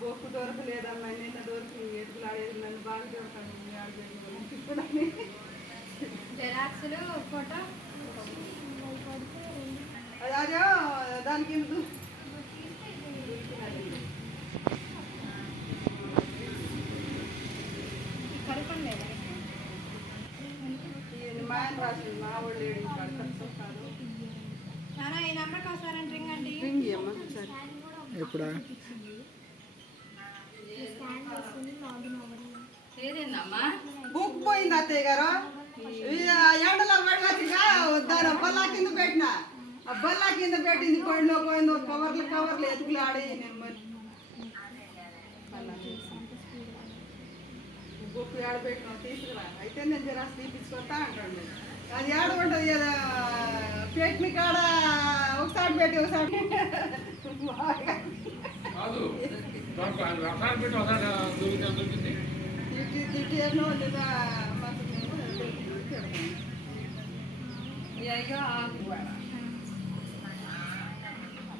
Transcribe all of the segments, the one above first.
బొక్కు దొరకలేదమ్మా నిన్న దొరికి ఎదుగులాడేది నన్ను బాగా దొరకండి జెరాక్స్లు ఫోటో అదే దానికి ఎందుకు కరుపండి మా ఆయన రాసింది మా వాళ్ళు ఏడు కాదు నానా ఈ నెంబర్కి వస్తారని రింగ్ అండి రింగ్ అమ్మా సరే ఎప్పుడా ఏదేందమ్మా బుక్ పోయింది అత్తయ్య గారు ఎండలో పడిగా దాని బల్లా కింద పెట్టిన ఆ బల్లా కింద పెట్టింది పండులో పోయింది కవర్లు ఎతుకులు ఆడి నేను మరి బుక్ ఏడ పెట్టిన తీసుకురా అయితే నేను జరాసి తీపించుకొస్తా అంటాడు అది ఏడ ఉంటుంది కదా పెట్టిన కాడ ఒకసారి పెట్టి ఒకసారి తిట్టి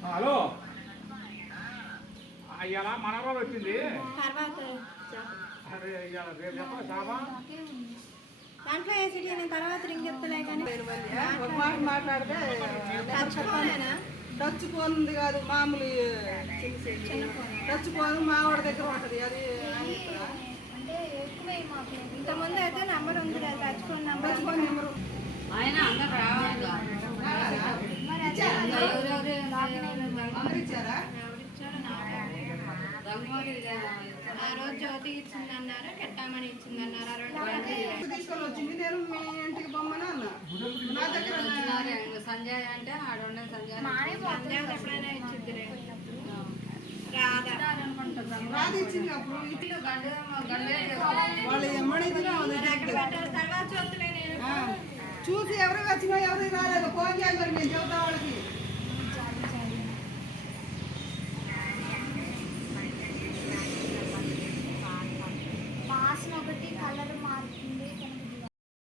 హలో ఇవాళ మనవరాలు వచ్చింది అరే ఇవాళ రేపు చెప్పా సాబా దాంట్లో వేసి నేను తర్వాత రింగ్ చెప్తలే కానీ ఒక మాట మాట్లాడితే టచ్ ఫోన్ ఉంది కాదు మామూలు టచ్ ఫోన్ మా వాడి దగ్గర ఉంటుంది అది ఇంతకుముందు అయితే నెంబర్ ఉంది కదా టచ్ ఫోన్ నెంబర్ నెంబరు ఆయన అందరు రావాలి అందరు ఇచ్చారా ఆ రోజు జ్యోతి ఇచ్చిందన్నారు కెట్టామని ఇచ్చిందన్నారు తీసుకొని వచ్చింది నేను మీ ఇంటికి బొమ్మని అన్నా నా దగ్గర సంజయ్ అంటే ఆడున్న సంజయ్ ఎప్పుడైనా ఇచ్చింది రాదా రాదు ఇచ్చింది అప్పుడు వాళ్ళు ఎమ్మడి తర్వాత చూస్తలే నేను చూసి ఎవరు వచ్చినా ఎవరు రాలేదు ఫోన్ చేయాలి